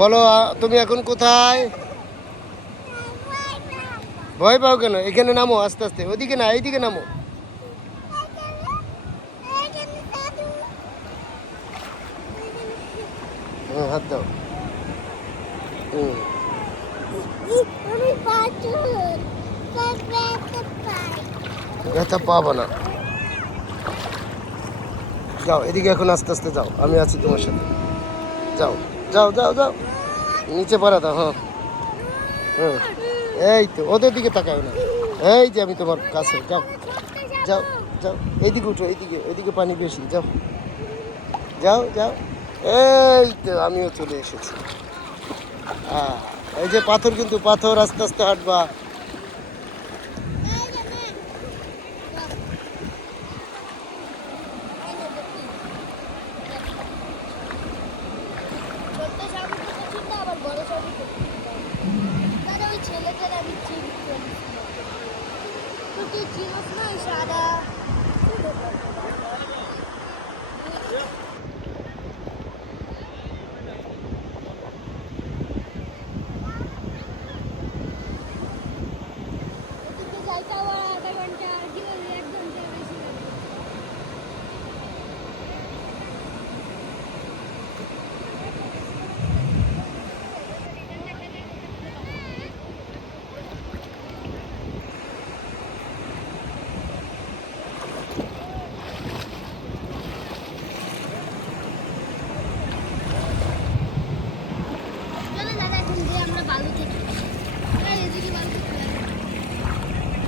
বলো তুমি এখন কোথায়? ভয় পাও কেন? এখানে নামো, আস্তে আস্তে। ওদিকে না, এইদিকে নামো। হাত দাও। ব্যথা পাবো না। যাও, এদিকে এখন আস্তে আস্তে যাও। আমি আছি তোমার সাথে। যাও। যাও যাও যাও। নিচে পড়া দাও হ্যাঁ। হ্যাঁ। এই তো, ওদের দিকে তাকাও না। এই যে আমি তোমার কাছে, যাও। যাও যাও। এইদিকে উঠো, এইদিকে ওইদিকে পানি বেশি, যাও। যাও যাও। এই তো, আমিও চলে এসেছি। এই যে পাথর কিন্তু, পাথর আস্তে আস্তে হাঁটবা। 就这些 идти, ну.